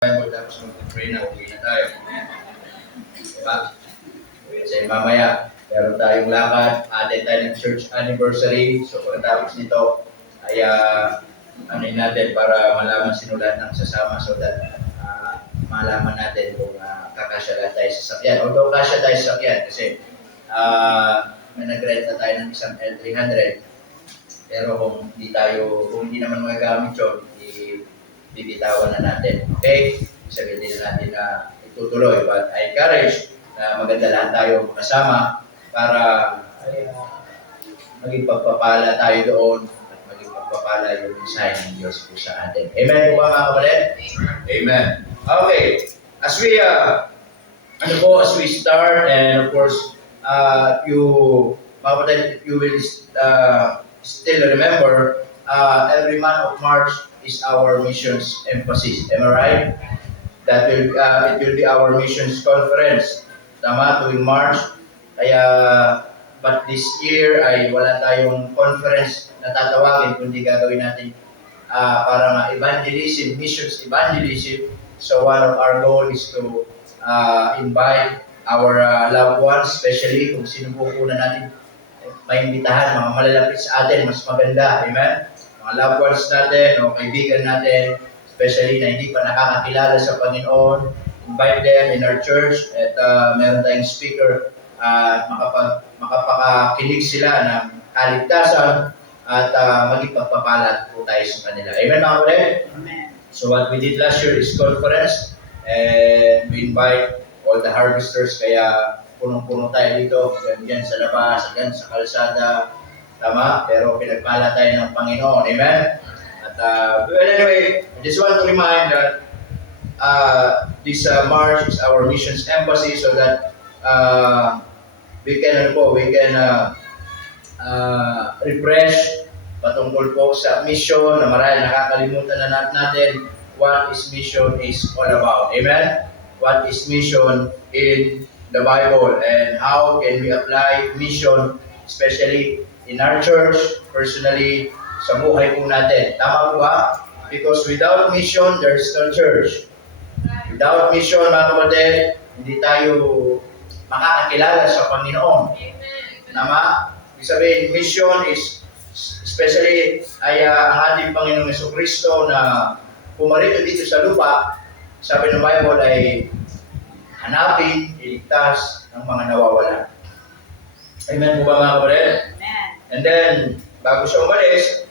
Bible tapos mag-pray na, uwi na tayo. Diba? Kasi mamaya, meron tayong lakad, atin tayo ng church anniversary. So pagkatapos nito, ay anuin natin para malaman sinulat ng sasama so that malaman natin kung kakasya lang tayo sa sakyan. Although kasya tayo sa sakyan kasi may nag-rent na tayo ng isang L300. Pero kung hindi naman magagamit yun, bibitawan na natin. Okay? Sabihin din natin na itutuloy. But I encourage na maganda lahat tayo makasama para maging pagpapala tayo doon at maging pagpapala yung mensahe ng Diyos po sa atin. Amen po ba mga kapatid? Amen. Okay. As we start, and of course, you will still remember every month of March is our missions emphasis. Am I right? It will be our missions conference. Tama, tuwing March. But this year ay wala tayong conference na tatawagin, kundi gagawin natin para evangelism, missions evangelism. So one of our goal is to invite our loved ones, especially kung sino po una natin maimbitahan, mga malalapit sa atin, mas maganda. Amen? Mga loved ones natin o kaibigan natin, especially na hindi pa nakakakilala sa Panginoon, invite them in our church at meron tayong speaker makapakakinig sila ng kaligtasan at maging pagpapalat po tayo sa kanila. Amen mga kapatid? Amen. So what we did last year is conference and we invite all the harvesters kaya punong-puno tayo dito, dyan sa labas, dyan sa kalsada, tama? Pero pinagpala tayo ng Panginoon. Amen? At well, anyway, I just want to remind that this March is our missions embassy so that we can refresh patungkol po sa mission na marahil nakakalimutan na natin what is mission is all about. Amen? What is mission in the Bible and how can we apply mission especially in our church, personally, sa buhay po natin. Tama po ba? Because without mission, there's no church. Without mission, mga kapatid, hindi tayo makakakilala sa Panginoon. Tama? Ibig sabihin, mission is especially ay ang ating Panginoong Jesucristo na pumarito dito sa lupa, sabi ng Bible ay hanapin, iligtas ng mga nawawala. Amen po ba mga kapatid? Amen. And then, bago siya umalis,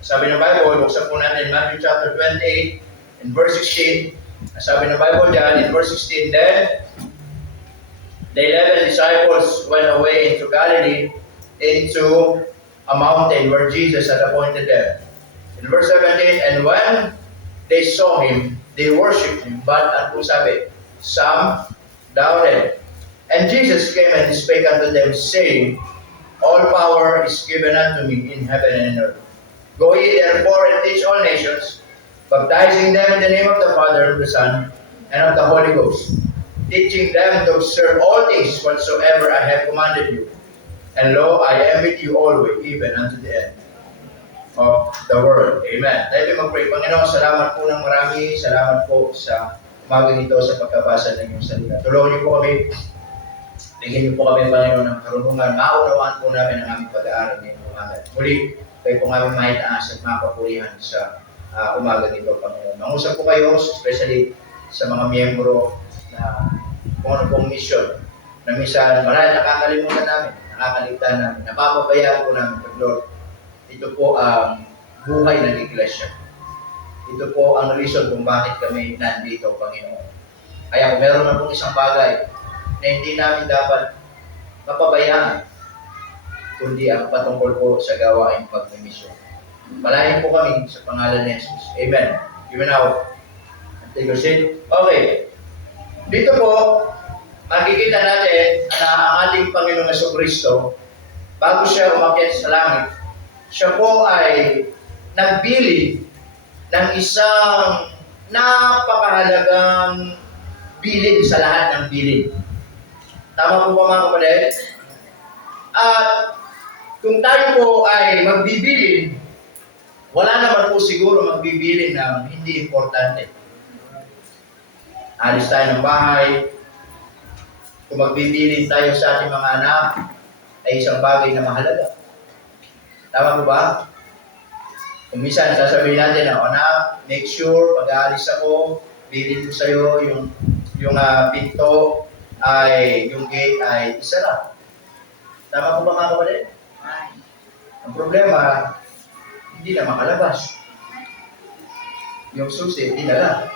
sabi ng Bible, buksan po natin Matthew chapter 28 and verse 16. Sabi ng Bible dyan in verse 16, Then the 11 disciples went away into Galilee, into a mountain where Jesus had appointed them. In verse 17, And when they saw him, they worshipped him, but ano sabi? Some doubted. And Jesus came and spake unto them, saying, All power is given unto me in heaven and in earth. Go ye therefore and teach all nations, baptizing them in the name of the Father, and of the Son, and of the Holy Ghost, teaching them to observe all things whatsoever I have commanded you. And lo, I am with you always, even unto the end of the world. Amen. Tayo mag-pray. Panginoon, salamat po ng marami. Salamat po sa umaga nito sa pagkabasa ng iyong salita. Tulungan niyo po kami. Bigyan niyo po kami, Panginoon, ng karunungan. Maunawaan po namin ang aming pag-aaral ngayong umaga. Muli, kayo po aming mahitaas at makapapulihan sa umaga nito, Panginoon. Mangusap po kayo, especially sa mga miyembro na kung ano pong mission. Na minsan, marahil nakakalimutan namin, nakakaligtan namin, napapabayaan po namin, Lord. Ito po ang buhay ng iglesia. Ito po ang reason kung bakit kami nandito, Panginoon. Kaya kung meron na pong isang bagay na hindi namin dapat mapabayaan, kundi ang patungkol po sa gawain pagmimisyon. Palayan po kami sa pangalan ni Jesus. Amen. Give it now. Take your seat. Okay. Dito po, makikita natin na ang ating Panginoong Jesucristo, bago siya umakyat sa langit, siya po ay nagbili ng isang napakahalagang bilin sa lahat ng bilin. Tama po ba mga kapatid? At kung tayo po ay magbibilin, wala naman po siguro magbibilin ng hindi importante. alis tayo ng bahay, kung magbibilin tayo sa ating mga anak, ay isang bagay na mahalaga. Tama po ba? Kung minsan, sasabihin natin na, anak, make sure, pag-aalis ako, bilin ko sa'yo yung pinto, yung gate ay isara. Tama po ba mga kapatid? Ang problema, hindi na makalabas. Yung susi, dinala.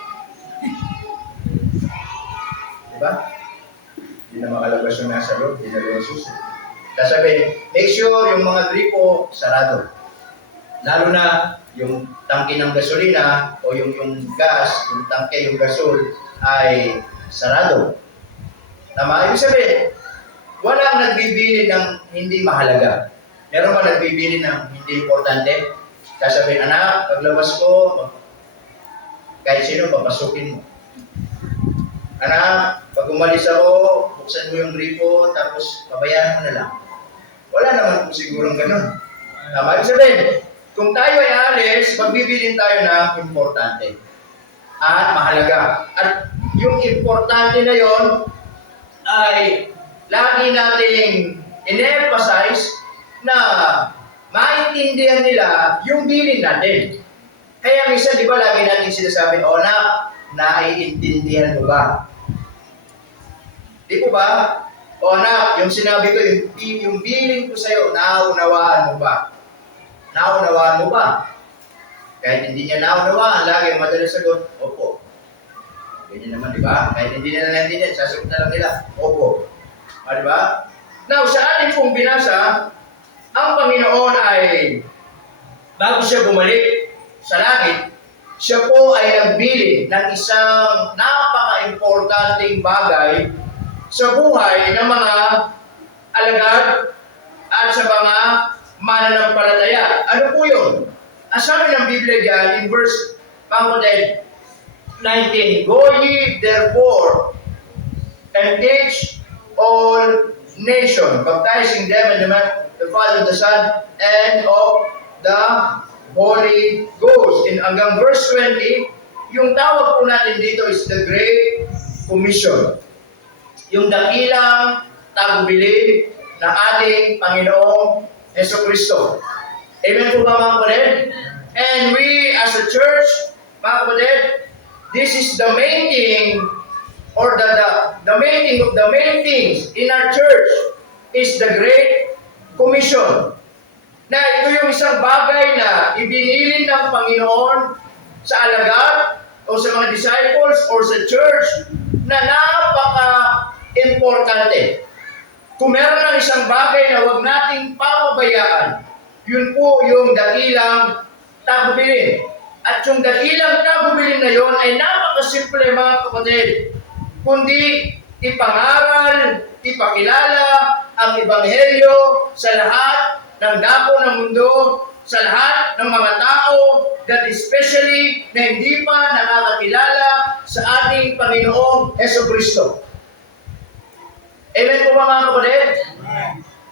Diba? Hindi na makalabas yung nasa loob, dinala yung susi. Sasabihin, make sure yung mga gripo sarado. Lalo na yung tangke ng gasolina o yung gas, yung tangke, yung gasol ay sarado. Tama? Ibig sabihin, walang nagbibili ng hindi mahalaga. Meron ba nagbibili ng hindi importante? Sasabihin, anak, paglabas ko, kahit sino, papasukin mo. Anak, pag umalis ako, buksan mo yung gripo, tapos pabayaan mo na lang. Wala naman po sigurong ganun. Tama? Ibig sabihin, kung tayo ay alis, magbibilin tayo ng importante at mahalaga. At yung importante na yon ay lagi nating in-emphasize na maintindihan nila yung bilin natin. Kaya minsan, di ba, lagi natin sinasabi, o na, naiintindihan mo ba? Di po ba? O na, yung sinabi ko, yung bilin ko sa'yo, naunawaan mo ba? Naunawaan mo ba? Kahit hindi niya naunawaan, lagi madalas sagot, opo. Ganyan naman, di ba? Kahit hindi nila naintindihan, sasagot na lang nila, opo. Di ba? Now, sa ating pong binasa, ang Panginoon ay, bago siya bumalik sa langit, siya po ay nagbili ng isang napaka-importanting bagay sa buhay ng mga alagad at sa mga mananampalataya. Ano po yun? Ang sabi ng Biblia dyan, in verse 19, go ye therefore and teach all nations, baptizing them in the name of the Father, the Son, and of the Holy Ghost. In hanggang verse 20, yung tawag po natin dito is the Great Commission. Yung dakilang tagubilin ng ating Panginoong Jesucristo. Amen po ba mga kapatid? And we as a church, mga kapatid, this is the main thing, or the main thing of the main things in our church is the Great Commission. Na ito yung isang bagay na ibinilin ng Panginoon sa alagad o sa mga disciples or sa church na napaka-importante. Kung meron ng isang bagay na huwag nating papabayaan, yun po yung dakilang tagubilin. At yung dakilang tagubilin na yun ay napakasimple mga kapatid, kundi ipangaral, ipakilala ang Ebanghelyo sa lahat ng dako ng mundo, sa lahat ng mga tao, that especially na hindi pa nakakakilala sa ating Panginoong Jesucristo. Amen po ba mga kapatid?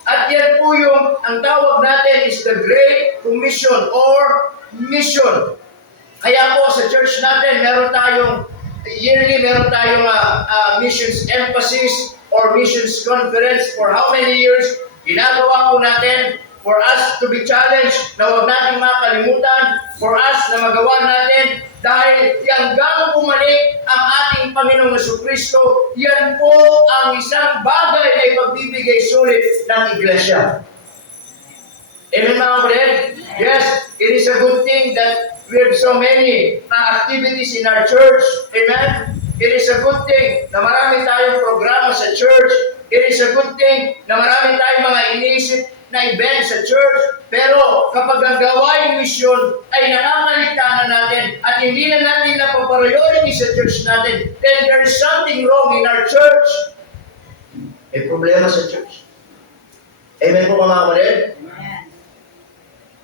At yan po yung, ang tawag natin is the Great Commission or Mission. Kaya po sa church natin, meron tayong missions emphasis or missions conference for how many years? Ginagawa po natin for us to be challenged na huwag natin makalimutan, for us na magawa natin dahil hanggang bumalik ang ating Panginoong Jesucristo, yan po ang isang bagay na ipagbibigay sulit ng iglesia. Amen mga kapatid? Yes, it is a good thing that we have so many activities in our church. Amen? It is a good thing na marami tayong programa sa church. It is a good thing na marami tayong mga inisip na event sa church. Pero kapag ang gawaing misyon ay nakakaligtaan natin at hindi na natin napapriority sa church natin, then there is something wrong in our church. May problema sa church. Amen po mga kapatid?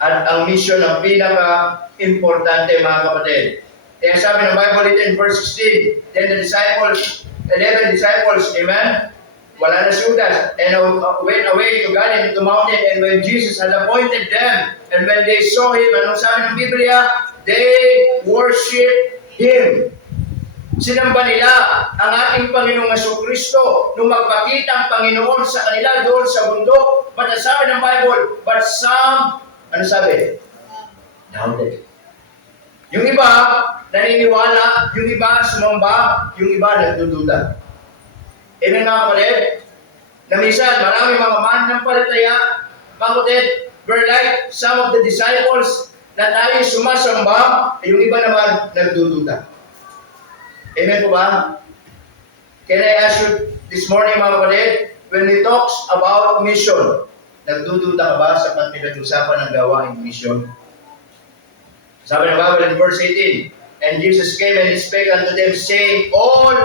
At ang mission ang pinaka-importante mga kapatid. Kaya sabi ng Bible dito in verse 16, then the disciples, 11 disciples, amen? Wala na si Judas, and went away to Galilee to mountain, and when Jesus had appointed them, and when they saw him, anong sabi ng Biblia? They worshiped him. Sinamba nila ang ating Panginoong Jesucristo nung magpakita ang Panginoon sa kanila doon sa bundok. But sabi ng Bible, but some, ano sabi? Doubted. Yung iba, naniniwala, yung iba, sumamba, yung iba, nagdududa. Amen mga kapatid? Na minsan, marami mga mananampalataya, mga kapatid, were like some of the disciples na tayo sumasamba, yung iba naman, nagdududa. Amen po ba? Can I ask you this morning mga kapatid, when we talk about mission, nagdududa ka ba sa pinag-usapan ng gawaing mission? Sabi ng Bible in verse 18, and Jesus came and he spake unto them, saying, all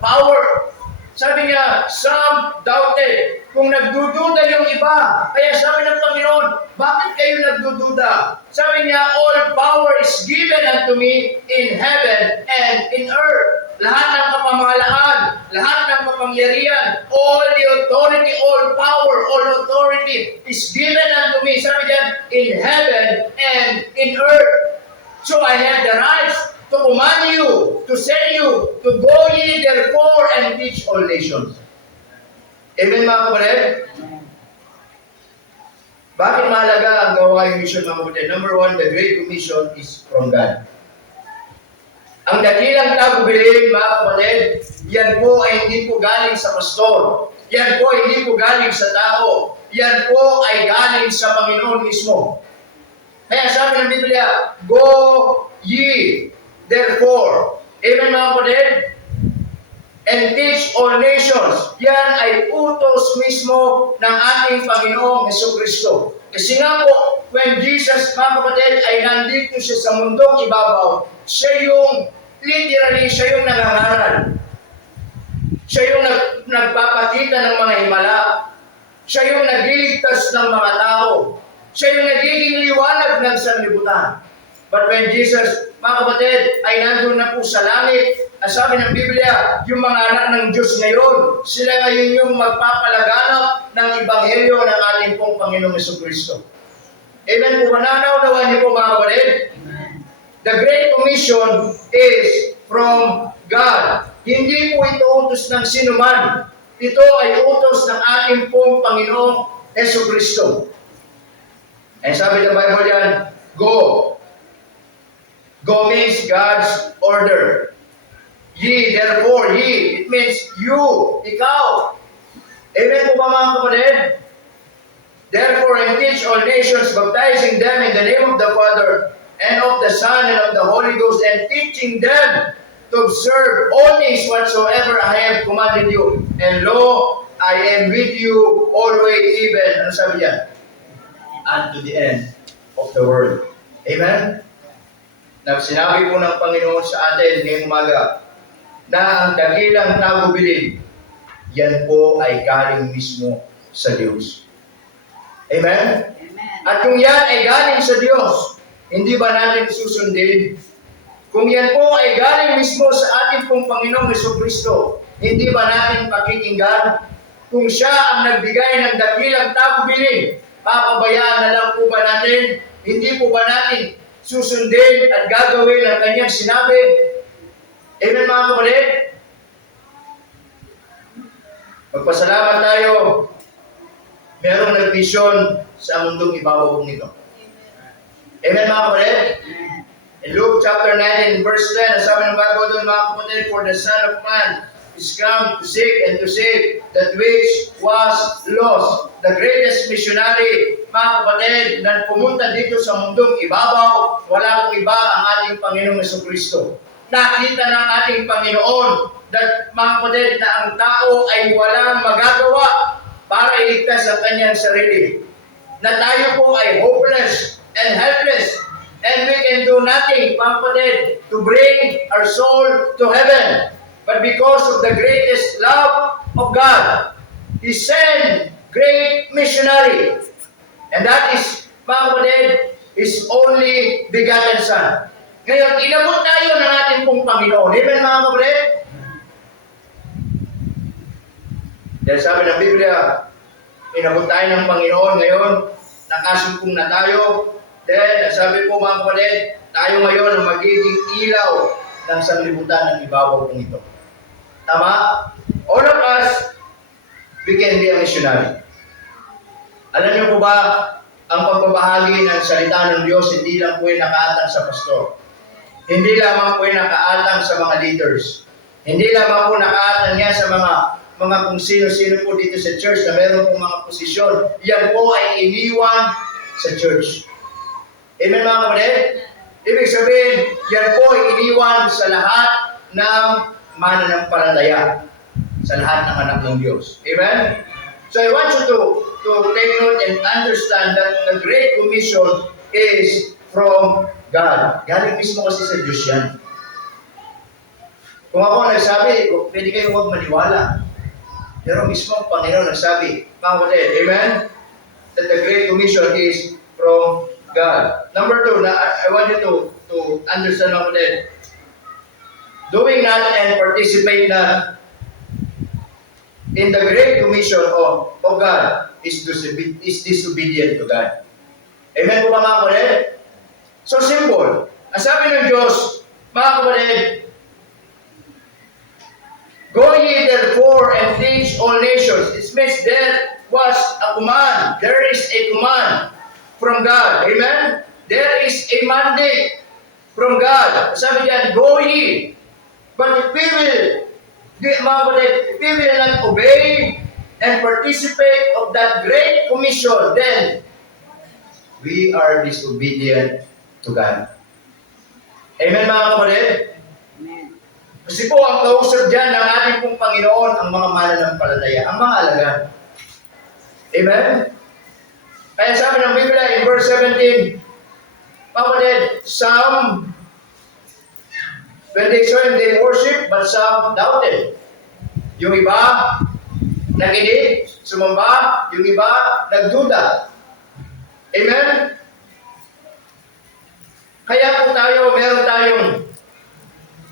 power. Sabi niya, some doubted. Kung nagdududa yung iba, kaya sabi ng Panginoon, bakit kayo nagdududa? Sabi niya, all power is given unto me in heaven and in earth. Lahat ng kapamahalaan, lahat ng kapangyarihan, all the authority, all power, all authority is given unto me. Sabi niya, in heaven and in earth. So I have the rights to command you, to send you, to go ye therefore and teach all nations. Amen mga kapatid? Bakit mahalaga ang gawaing mission mga kapatid? Number one, the Great Commission is from God. Ang dakilang tagubilin mga kapatid, yan po ay hindi po galing sa pastor. Yan po ay hindi po galing sa tao. Yan po ay galing sa Panginoon mismo. Kaya sabi ng Biblia, go ye therefore. Amen mga kapatid? And teach all nations. Yan ay utos mismo ng ating Panginoong Jesucristo. Kasi nga po, when Jesus, mga kapatid, ay nandito siya sa mundong ibabaw, siya yung, literally, siya yung nangangaral. Siya yung nagpapakita ng mga himala. Siya yung nagliligtas ng mga tao. Siya yung nagiging liwanag ng sanlibutan. But when Jesus, mga kapatid, ay nandun na po sa langit, ang sabi ng Biblia, yung mga anak ng Diyos ngayon, sila ngayon yung magpapalaganap ng Ebanghelyo ng ating pong Panginoong Jesucristo. Amen po ba? Nanaunawan niyo po mga kapatid? The Great Commission is from God. Hindi po ito utos ng sinuman. Ito ay utos ng ating pong Panginoong Jesucristo. And sabi ng Bible yan, go. Go means God's order. Ye, therefore, ye. It means you, ikaw. Amen po ba mga kapatid? Therefore, and teach all nations, baptizing them in the name of the Father, and of the Son, and of the Holy Ghost, and teaching them to observe all things whatsoever I have commanded you. And lo, I am with you always, even, ano sabi niya? Unto the end of the world. Amen? Sinabi po ng Panginoon sa atin ngayong umaga na ang dakilang tagubilin, yan po ay galing mismo sa Diyos. Amen? Amen? At kung yan ay galing sa Diyos, hindi ba natin susundin? Kung yan po ay galing mismo sa ating pong Panginoong Jesucristo, hindi ba natin pakikinggan? Kung siya ang nagbigay ng dakilang tagubilin, papabayaan na lang po ba natin? Hindi po ba natin susundin at gagawin ang kanyang sinabi? Amen mga kapatid? Magpasalamat tayo. Merong nag-vision sa mundong ibabaw nito. Amen mga kapatid? In Luke chapter 19 verse 10, sabi ng Bible doon mga kapatid, for the Son of Man is come to seek and to save that which was lost. The greatest missionary, mga kapatid, na pumunta dito sa mundong ibabaw, wala pong iba ang ating Panginoong Jesucristo. Nakita ng ating Panginoon that, mga kapatid, na ang tao ay walang magagawa para iligtas ang kanyang sarili. Na tayo po ay hopeless and helpless, and we can do nothing, mga kapatid, to bring our soul to heaven. But because of the greatest love of God, He sent great missionary. And that is, mga kapatid, His only begotten Son. Ngayon, inabot tayo ng ating pong Panginoon. Amen, mga kapatid? Dahil sabi ng Biblia, inabot tayo ng Panginoon ngayon, nakasumpong na tayo. Then, sabi po mga kapatid, tayo ngayon ang magiging ilaw ng sanglibutan ng ibabaw kong ito. Tama? All of us, we can be a missionary. Alam niyo po ba, ang pagbabahagi ng salita ng Diyos, hindi lang po yung nakaatang sa pastor. Hindi lamang po yung nakaatang sa mga leaders. Hindi lamang po nakaatang yan sa mga kung sino-sino po dito sa church na meron po mga posisyon. Yan po ay iniwan sa church. Amen mga kapatid? Ibig sabihin, yan po ay iniwan sa lahat ng mananampalataya. Sa lahat ng anak ng Diyos. Amen? So I want you to take note and understand that the Great Commission is from God. Galing mismo kasi sa Diyos yan. Kung ako nagsabi, pwede kayo huwag maniwala. Pero mismo ang Panginoon nagsabi, mga kapatid, amen? That the Great Commission is from God. Number 2, I want you to understand, mga kapatid, doing not and participate not in the Great Commission of God is disobedient to God. Amen po ba mga kapatid? So simple. Ang sabi ng Diyos, mga kapatid, go ye therefore and teach all nations. It means there was a command. There is a command from God. Amen? There is a mandate from God. Sabi diyan, go ye. But if we will not obey and participate of that great commission, then we are disobedient to God. Amen mga kapatid? Kasi po, ang kausap dyan ng ating pong Panginoon, ang mga mananampalataya, ang mga alagad. Amen? Kaya sabi ng Biblia in verse 17, kapatid, some, when they saw him, they worship, but some doubted. Yung iba, nakinig, sumamba, yung iba, nagduda. Amen? Kaya po tayo, meron tayong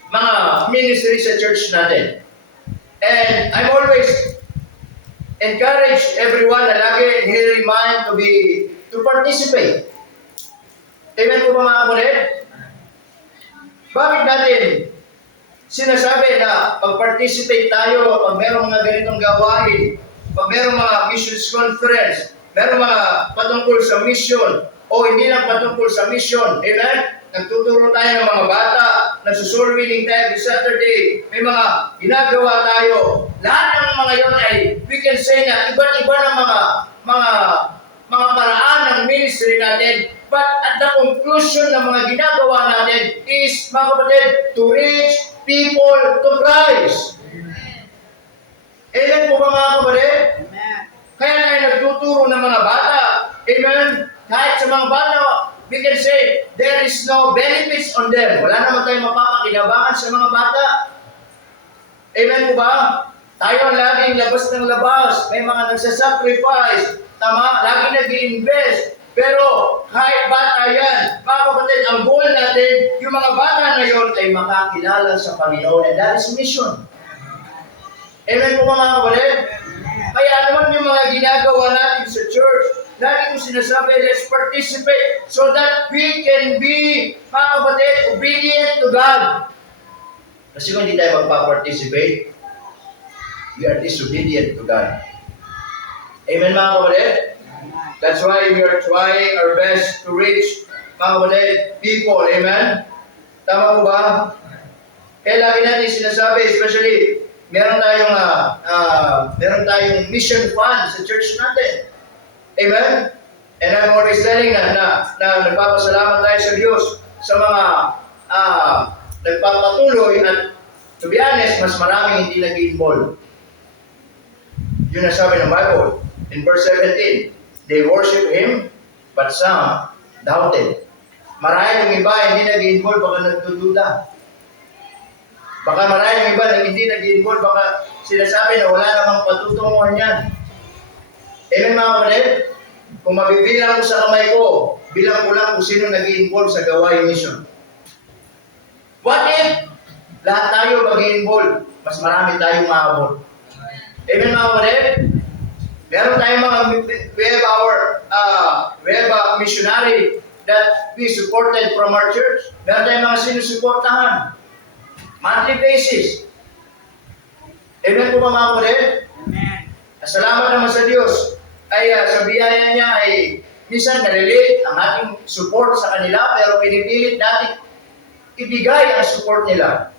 mga ministry sa church natin. And I'm always encourage everyone na lagi remind to participate. Amen po ba mga kapatid? Bakit natin sinasabi na pag-participate tayo pag merong mga ganitong gawain, pag merong mga missions conference, merong mga patungkol sa mission, o hindi lang patungkol sa mission, amen? Nagtuturo tayo ng mga bata, nagsusoul winning tayo every Saturday, may mga ginagawa tayo. Lahat ng mga yon ay, we can say na iba't iba ng mga paraan ng ministry natin. But at the conclusion ng mga ginagawa natin is, mga kapatid, to reach people to Christ. Amen po ba mga kapatid? Amen. Kaya tayo nagtuturo ng mga bata. Amen? Kahit sa mga bata, we can say, there is no benefits on them. Wala naman tayong mapapakinabangan sa mga bata. Amen po ba? Tayo ang laging labas ng labas. May mga nagsasacrifice. Tama, laging nag-i-invest. Pero kahit bata yan, mga kapatid, ang goal natin, yung mga bata na yon ay makakilala sa Panginoon. And that is mission. Amen po mga kapatid? Kaya naman yung mga ginagawa natin sa church, lagi ko sinasabi, let's participate so that we can be, mga kapatid, obedient to God. Kasi kung hindi tayo magpa-participate, we are disobedient to God. Amen mga kapatid? That's why we are trying our best to reach, mga kapatid, people. Amen? Tama po ba? Kaya lagi natin sinasabi, especially, meron tayong mission fund sa church natin. Amen? And I'm always telling na nagpapasalamat tayo sa Diyos sa mga nagpapatuloy at to be honest, mas maraming hindi nag-involve. Yun ang sabi ng Bible. In verse 17, they worship Him, but some doubted. Maraming iba hindi nag-involve, baka nagdududa. Baka maraming iba na hindi nag-involve, baka sinasabi na wala namang patutunguhan yan. Amen mga kapatid? Kung mabibilang ko sa kamay ko, bilang ko lang kung sino nag-involve sa gawain mission. What if lahat tayo mag-involve? Mas marami tayong maabot. Amen mga kapatid? Meron tayong mga, we have a missionary that we supported from our church. Meron tayong mga sinusuportahan. Monthly basis. Amen po ba mga kapatid? Amen. Salamat naman sa Diyos. Ay sa biyaya niya ay minsan nalilate ang ating support sa kanila pero pinipilit natin ibigay ang support nila.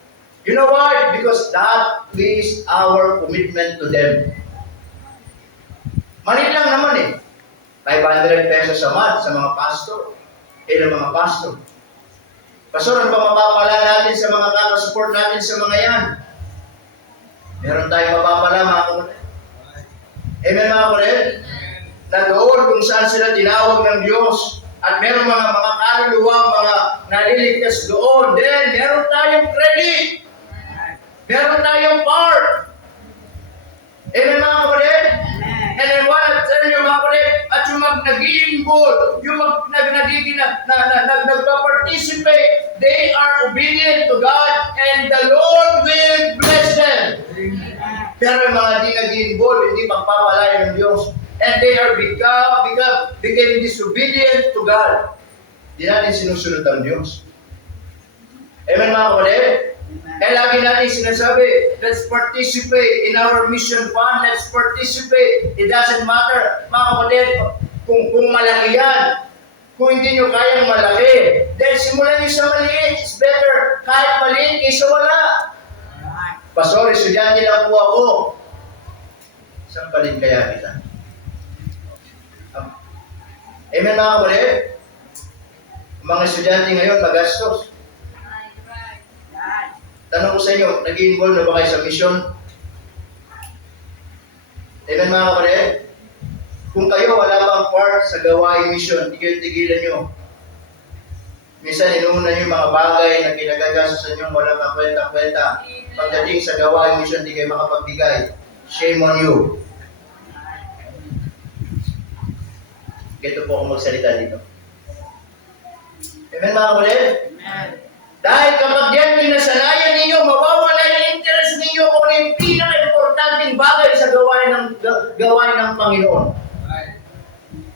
You know why? Because that is our commitment to them. Malit lang naman eh. 500 pesos a month sa mga pastor. Ilang mga pastor. Pastor, ano ba mapapala natin sa mga kakasupport natin sa mga yan? Meron tayong mapapala mga kapatid. Amen mga kapatid? Na doon kung saan sila tinawag ng Diyos at meron mga kaluluwang mga naliligtas doon, then meron tayong credit. Meron tayong part. Amen mga kapatid? And then what I'm telling you mga kapatid, at yung nag-i-involve, yung nagpa-participate, they are obedient to God and the Lord will bless them. Pero yung mga di nag-i-involve, hindi pagpapalaya ng Diyos. And they are became disobedient to God. Hindi natin sinusunod ang Diyos. Amen mga kapatid? Kaya lagi natin sinasabi, let's participate in our mission fund, let's participate. It doesn't matter, mga kapatid, kung malaki yan. Kung hindi nyo kayang malaki, then simulan nyo sa maliit. It's better kahit maliit kaysa wala. Pastor, estudyante lang po ako. Saan pa rin kaya kita? Amen mga kapatid? Mga estudyante ngayon magastos. Tanong ko sa inyo, nag-i-involve na ba kayo sa mission? Amen mga kapatid? Kung kayo wala pang part sa gawain mission, tigil-tigilan nyo. Minsan inuuna nyo yung mga bagay na kinagagastosan nyo, walang kakwenta-kwenta. Pagdating sa gawain mission, di kayo makapagbigay. Shame on you. Ganito po ako magsalita dito. Amen mga kapatid? Amen. Dahil kapag yan kinasanayan ninyo, mawawala yung interest ninyo kung ano yung pinaka-importanting bagay sa gawain ng Panginoon.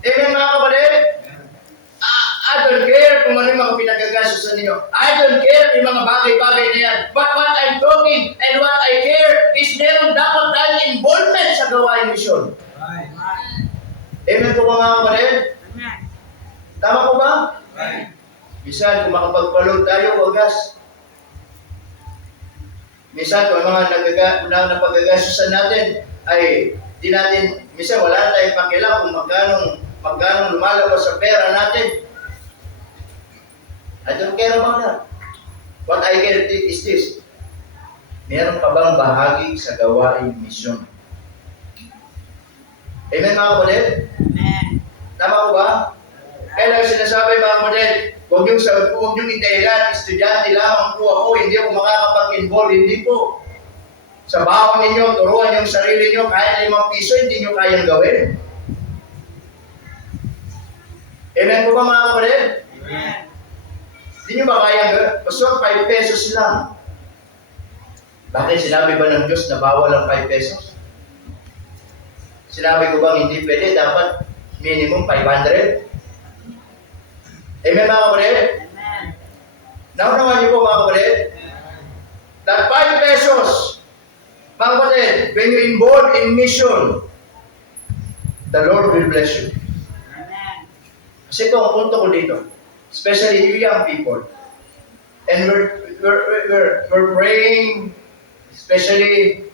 Amen mga kapatid? I don't care kung ano yung mga pinagagastusan ninyo. I don't care yung mga bagay-bagay na yan. But what I'm talking and what I care is meron dapat tayong involvement sa gawain mission. Amen po ba mga kapatid? Tama po ba? Minsan, kung makapagpaload tayo, wagas. Minsan, kung mga napagagastusan natin, ay di natin, minsan wala tayong pakialam kung magkano lumalabas sa pera natin. I don't care about that. What I care is this. Meron pa bang bahagi sa gawain mission? Amen mga kapatid? Amen. Tama po ba? Kaya lang sinasabi mga kapatid, huwag niyong itahilan, estudyante lamang po ako, hindi ako makakapag-involve, hindi po. Sa baon ninyo, turuan yung sarili niyo, kahit 5 piso, hindi niyo kayang gawin. Amen po ba mga kapatid? Amen. Hindi niyo ba kayang gawin? Basta 5 pesos lang. Bakit sinabi ba ng Diyos na bawal ang 5 pesos? Sinabi ko bang hindi pwede, dapat minimum 500? Amen mga kapatid? Amen. Naunawan niyo po mga kapatid? That 5 pesos, mga kapatid, when you involve in mission, the Lord will bless you. Amen. Kasi ito ang punto ko dito. Especially you young people. And we're praying, especially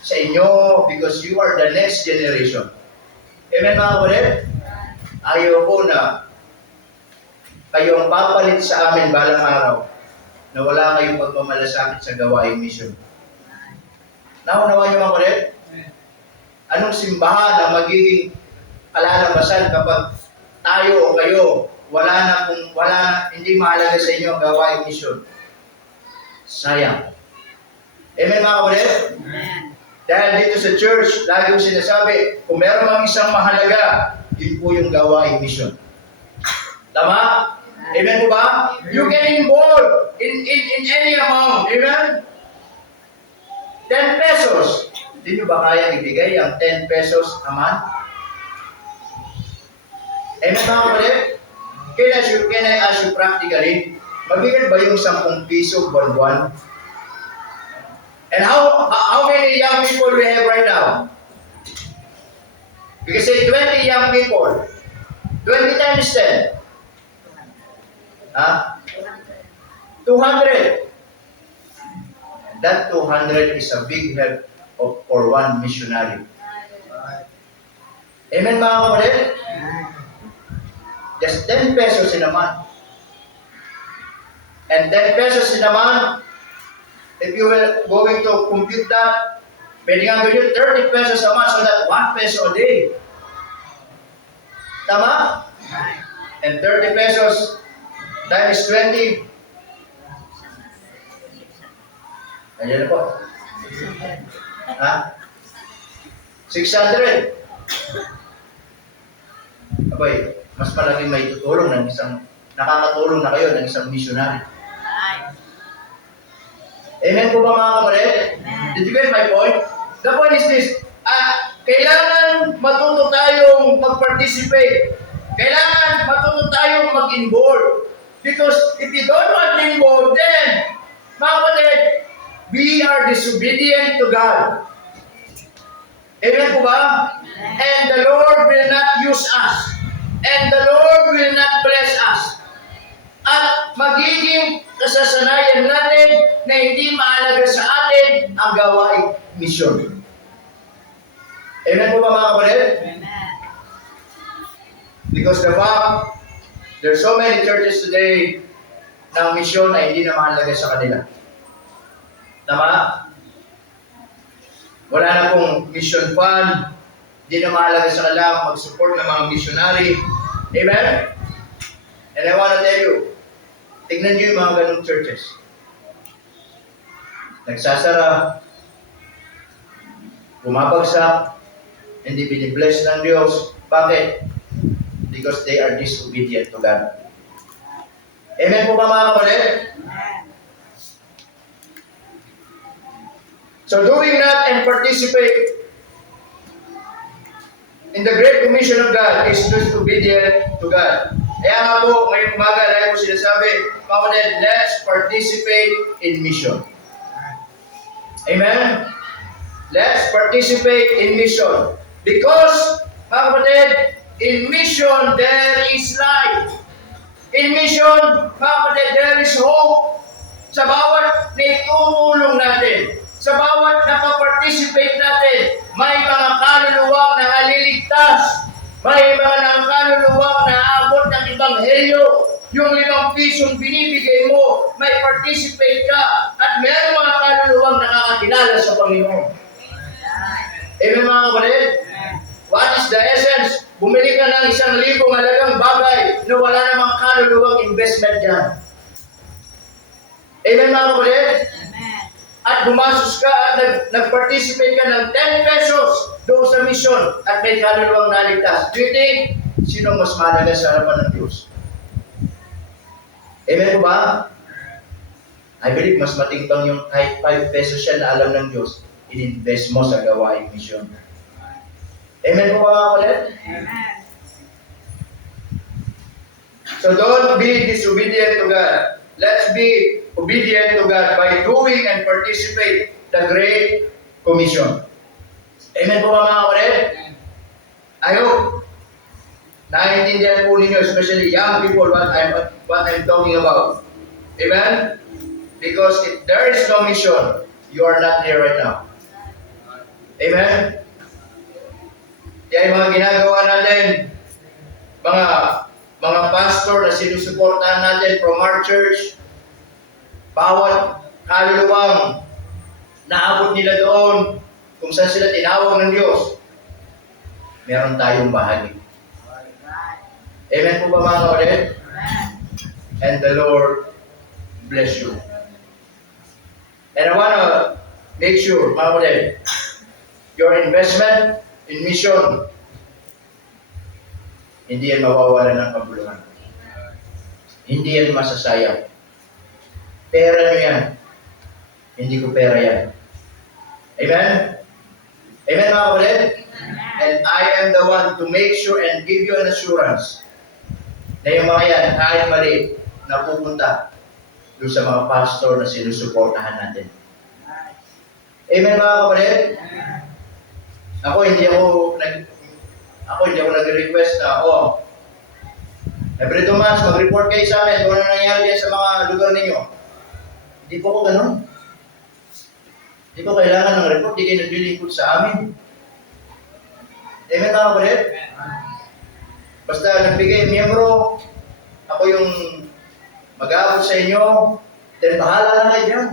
sa inyo, because you are the next generation. Amen mga kapatid? Ayaw ko na kayo ang papalit sa amin balang araw na wala kayong pagmamalasakit sa gawain mission. Naunawa niyo mga kapatid? Anong simbahan ang magiging kalalabasan kapag tayo o kayo hindi mahalaga sa inyo ang gawain mission? Sayang. Amen mga kapatid? Amen. Dahil dito sa church, lagi kong sinasabi, kung meron mang isang mahalaga, yun po yung gawain mission. Tama? Amen po ba? You can involve in any amount. Amen? 10 pesos. Hindi nyo ba kaya ibigay ang 10 pesos a month? Amen mga kapatid? Can I ask you practically, mabigat ba yung 10 piso buwan-buwan? And how many young people we have right now? You can say 20 young people. 20 times 10. Huh? 200. That 200 is a big help for one missionary. Amen mga kapatid? Just 10 pesos in a month. And 10 pesos in a month, if you will going to compute that, pwede nga gawin 30 pesos a month, so that 1 peso a day. Tama? And 30 pesos times 20. Ayan na po. Ha? 600. Abay, mas malaki may tutulong ng isang, nakakatulong na kayo ng isang missionary. Amen po ba mga kapatid? Did you get my point? The point is this, kailangan matuto tayong mag-participate. Kailangan matuto tayong mag-involve. Because if you don't want to involve, then, mga kapatid, we are disobedient to God. Amen po ba? And the Lord will not use us. And the Lord will not bless us. At magiging kasasanayan natin na hindi mahalaga sa atin ang gawaing misyon. Amen po ba mga kapatid? Because the fact, there are so many churches today na ang misyon ay hindi na mahalaga sa kanila. Tama? Wala na pong mission fund, hindi na mahalaga sa kanila mag-support ng mga missionary. Amen? And I want to tell you, tignan niyo yung mga ganong churches. Nagsasara, bumabagsak, hindi binibless ng Diyos. Bakit? Because they are disobedient to God. Amen po ba mga kapatid? So doing that and participate in the Great Commission of God is disobedient to God. Kaya nga po, ngayong umaga, dahil po sinasabi, mga kapatid, let's participate in mission. Amen? Let's participate in mission. Because, mga kapatid, in mission, there is life. In mission, mga kapatid, there is hope. Sa bawat naitutulong natin, sa bawat nakaparticipate natin, may mga kaluluwang na naliligtas. May mga kaluluwang na aabot ng Ebanghelyo. Yung 5 pisong binibigay mo, may participate ka. At mayroong mga kaluluwang nakakakilala sa Panginoon. Amen mga kapatid? What is the essence? Bumili ka ng 1,000 halagang bagay na wala namang kaluluwang investment dyan. Amen mga kapatid? At bumasos ka at nag-participate ka ng 10 pesos doon sa mission at may kaluluwang naligtas. Do you think, sino mas mahalaga sa harapan ng Diyos? Amen po ba? I believe mas matimbang yung kahit 5 pesos siya na alam ng Diyos, in-invest mo sa gawaing mission. Amen po ba mga kapatid? Amen. So don't be disobedient to God. Let's be obedient to God by doing and participate the Great Commission. Amen po ba mga kapatid? I hope naiintindihan po ninyo, especially young people, what I'm talking about. Amen? Because if there is no mission, you are not here right now. Amen? Kaya yung mga ginagawa natin, mga pastor na sinusuportahan natin from our church, bawat kaluluwang naabot nila doon, kung saan sila tinawag ng Diyos, meron tayong bahagi. Amen po ba mga kapatid? And the Lord bless you. And I want to make sure, mga kapatid, your investment in mission, hindi yan mawawala ng kabuluhan. Hindi yan masasayang. Pera nyo yan. Hindi ko pera yan. Amen? Amen mga kapatid? And I am the one to make sure and give you an assurance na yung mga yan, kahit maliit, na pupunta doon sa mga pastor na sinusuportahan natin. Amen mga kapatid? Ako hindi ako nag-request na, every 2 months, mag-report kayo sa amin kung ano nangyari dyan sa mga lugar ninyo. Hindi po ako ganun. Hindi ko kailangan ng report, hindi kayo naglilingkod sa amin. Amen mga kapatid? Basta nagbigay miyembro, ako yung mag-aabot sa inyo, then bahala na kayo dyan.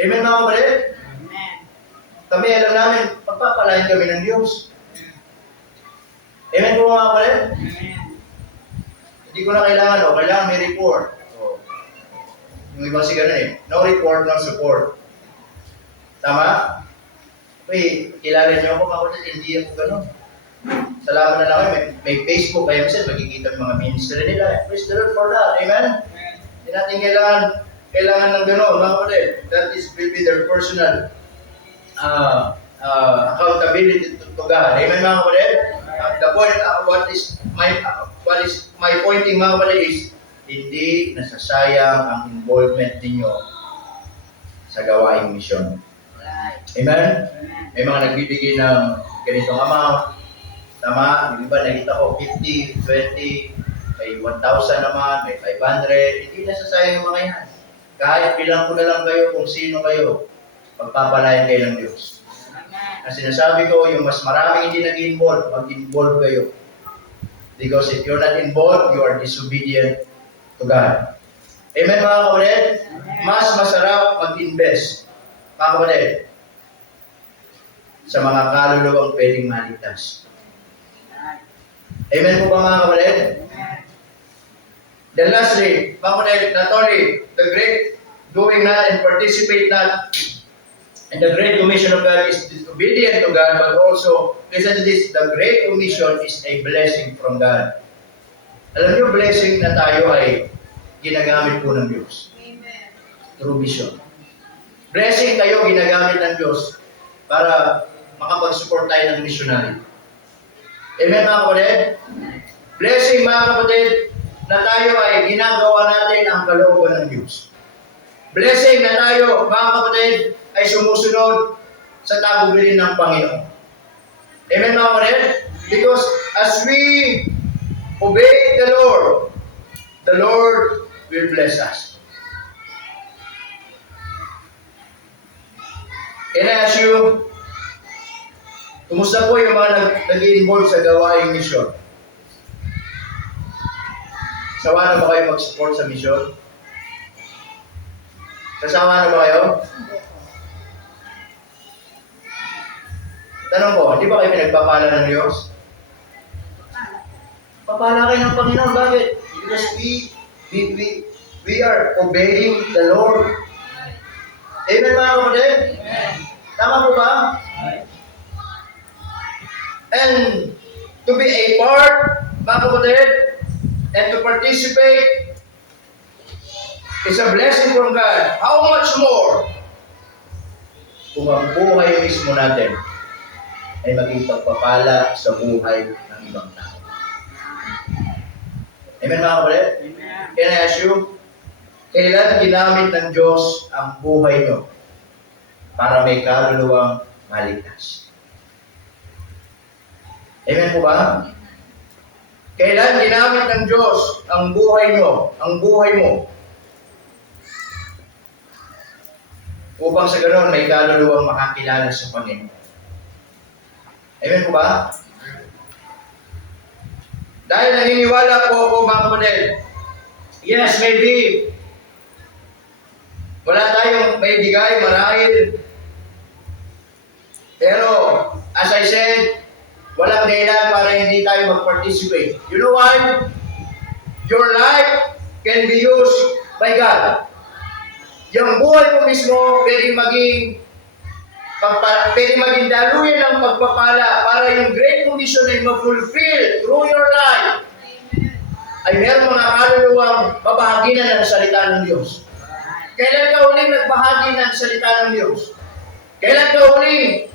Amen mga kapatid? Amen. Kami alam namin, pagpapalain kami ng Diyos. Amen po mga kapatid? Amen. Hindi ko na kailangan may report. Yung iba kasi ganun no report, no support. Tama? Okay, kilala niyo ako mga kapatid, hindi ako ganun. Salamat na lang kayo, may Facebook kayo, minsan magkikita yung mga ministry nila. Praise the Lord for that. Amen? Hindi natin kailangan ng gano'n, mga kapatid. That will be their personal accountability to God. Amen, mga kapatid? The point, what is my pointing, mga kapatid, is hindi nasasayang ang involvement ninyo sa gawaing misyon. Right. Amen? Amen. May mga nagbibigay ng ganitong amount. Tama? Yung iba nakita ko, 50, 20, may 1,000 naman, may 500. Hindi nasasayang yung mga yan. Kahit bilang ko na lang kayo kung sino kayo, pagpapalayan kayo ng Diyos. Amen. Ang sinasabi ko, yung mas maraming hindi nag-involve, mag-involve kayo. Because if you're not involved, you are disobedient to God. Amen mga kapatid? Mas masarap mag-invest, mga kapatid, sa mga kaluluwang pwedeng maligtas. Amen po ba mga kapatid? Amen. Then lastly, mga kapatid, not only the great doing not and participate not in the great commission of God is disobedient to God, but also, listen to this, the great commission is a blessing from God. Alam niyo, blessing na tayo ay ginagamit po ng Diyos. Amen. Through vision. Blessing kayo ginagamit ng Diyos para makapag-support tayo ng missionary. Amen mga kapatid? Blessing mga kapatid na tayo ay ginagawa natin ang kalooban ng Diyos. Blessing na tayo mga kapatid ay sumusunod sa tagubilin ng Panginoon. Amen mga kapatid? Because as we obey the Lord will bless us. Can I ask you, kumusta po yung mga nag-involve sa gawaing misyon? Sawa na ba kayo mag-support sa misyon? Sasawa na ba kayo? Tanong ko, hindi ba kayo pinagpapala ng Diyos? Papala kayo ng Panginoon. Bakit? Because we are obeying the Lord. Amen mga kapatid? Tama po ba? And to be a part, mga kapatid, and to participate is a blessing from God. How much more kung ang buhay mismo natin ay maging pagpapala sa buhay ng ibang tao. Amen mga kapatid? Amen. Can I ask you, kailan ginamit ng Diyos ang buhay nyo para may kaluluwang maligtas? Amen po ba? Kailan ginamit ng Diyos ang buhay nyo, ang buhay mo, upang sa ganoon may kaluluwang makakilala sa Panginoon? Amen po ba? Dahil naniniwala po ako mga kapatid, yes, maybe wala tayong may bigay marahil, pero as I said, walang dahilan para hindi tayo mag-participate. You know why? Your life can be used by God. Yung buhay mo mismo pwedeng maging daluyan ng pagpapala para yung great commission ay ma-fulfill through your life. Ay meron mga kaluluwang babahagi na ng salita ng Diyos. Kailan ka huling nagbahagi ng salita ng Diyos? Kailan ka huling,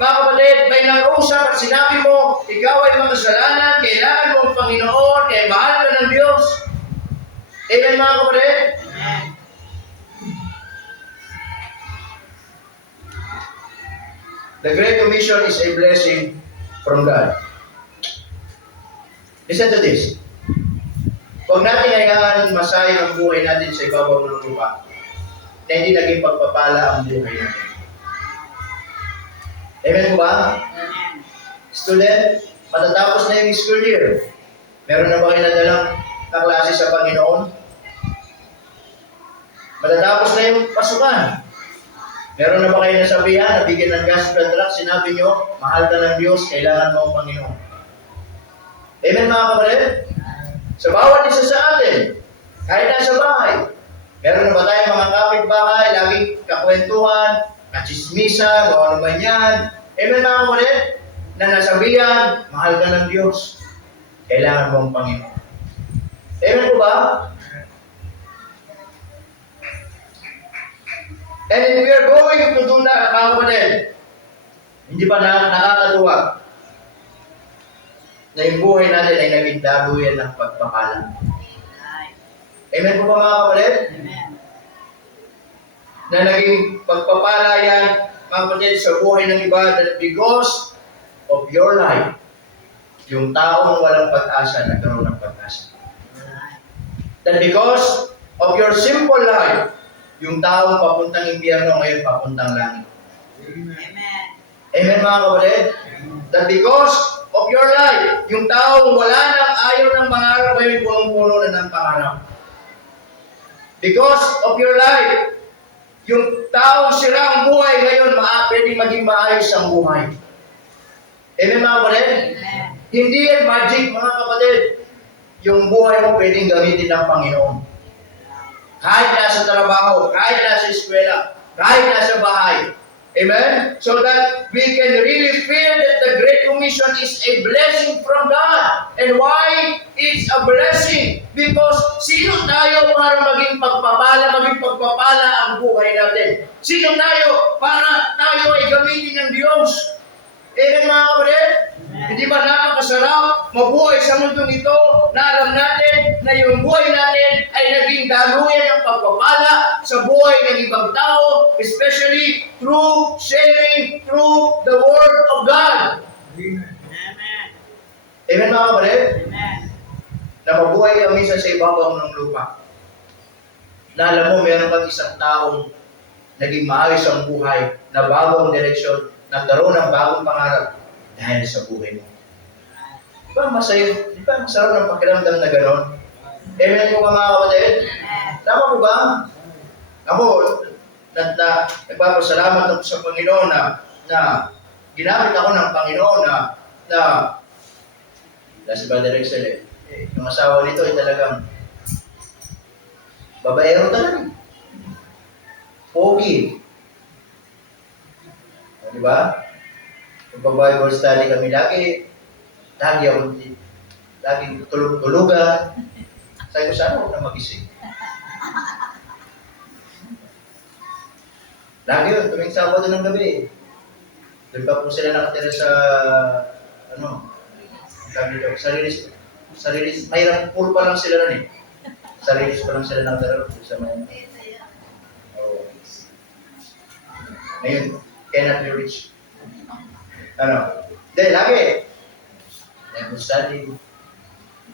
mga kapatid, may nag-usap at sinabi mo, ikaw ay makasalanan, kailangan mo ang Panginoon, kaya mahal ka ng Diyos. Amen mga kapatid? The Great Commission is a blessing from God. Listen to this. Huwag natin hayaan masayang ang buhay natin sa ibabaw ng lupa na hindi naging pagpapala ang buhay natin. Amen po ba? Amen. Student, matatapos na yung school year. Meron na ba kayo nadalang kaklase sa Panginoon? Matatapos na yung pasukan. Meron na ba kayo nasabihan, nabigyan ng gospel tract, sinabi nyo, mahal ka ng Diyos, kailangan mo ang Panginoon. Amen mga kapatid? Sa bawat isa sa atin, kahit nasa bahay, meron na ba tayong mga kapitbahay, laging kakwentuhan, kachismisan, o ano man yan. Amen mga kapatid? Na nasabihan, mahal ka ng Diyos, kailangan mo ang Panginoon. Amen po ba? And if we are going to do that, mga kapatid, hindi ba nakakatuwa na yung buhay natin ay naging daluyan ng pagpapala. Amen po ba mga kapatid? Amen. Na naging pagpapala yan, mga kapatid, sa buhay ng iba that because of your life, yung taong walang pag-asa, nagkaroon ng pag-asa. That because of your simple life, yung taong papuntang impyerno ngayon papuntang langit. Amen. Amen mga kapatid? That because of your life, yung taong wala nang ayaw ng pangarap ngayon punong-puno na ng pangarap. Because of your life, yung taong sira ang buhay ngayon, pwede maging maayos ang buhay. Amen mga kapatid? Amen. Hindi yan magic mga kapatid. Yung buhay mo pwedeng gamitin ng Panginoon. Kahit nasa trabaho, kahit nasa eskwela, kahit nasa bahay. Amen? So that we can really feel that the Great Commission is a blessing from God. And why it's a blessing? Because sino tayo para maging pagpapala ang buhay natin? Sino tayo para tayo ay gamitin ng Diyos? Amen mga kapatid? Hindi ba napakasarap mabuhay sa mundong ito na alam natin na yung buhay natin ay naging daluyan ng pagpapala sa buhay ng ibang tao, especially through sharing through the Word of God. Amen. Amen mga kapatid? Amen. Na mabuhay ang minsan sa ibabaw ng lupa. Na alam mo, meron kang isang taong naging maayos ang buhay, na bagong direksyon, nagkaroon ng bagong pangarap dahil sa buhay mo. Di ba masaya? Di ba masarap ng pakiramdam na gano'n? Amen po ba mga kapatid? Tama po ba? Ako, nagpapasalamat ako sa Panginoon na ginamit ako ng Panginoon na si Brother Excel yung asawa nito ay talagang babaero talaga. Pogi. Di ba? Kung Bible study kami lagi tulog-tulugan. Sabi ko, sana huwag na magising. Lagi yun, tuwing Sabado ng gabi. Doon pa po sila nakatira sa, sabi daw, sarili, mahirap pool pa lang sila nun eh. Sarili pa lang sila nakatira sa may, ngayon, cannot be rich. Dahil lagi, Bible study.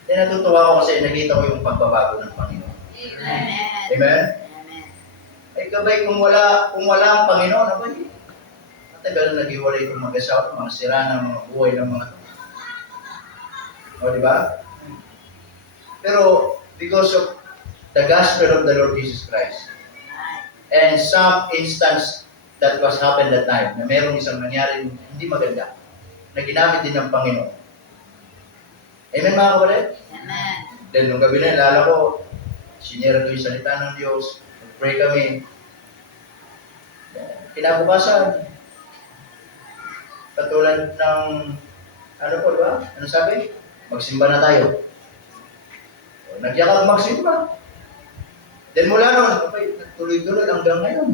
Dahil natutuwa ako kasi nakita ko yung pagbabago ng Panginoon. Amen. Amen? Amen. Ay kabay, kung wala ang Panginoon, abay, matagal na nag-iwalay itong mag-asawa, mga sira ng mga buhay ng mga di ba? Pero, because of the gospel of the Lord Jesus Christ, and some instance that was happened that time, na merong isang nangyari hindi maganda, na ginamit din ng Panginoon. Amen mga kapatid? Amen. Then nung gabi na, lala ko, sinira ko yung salita ng Diyos, pray kami. Kinabukasan, katulad ng, diba? Ano sabi? Magsimba na tayo. Nagyakag magsimba. Then mula nun, tuloy-tuloy hanggang ngayon.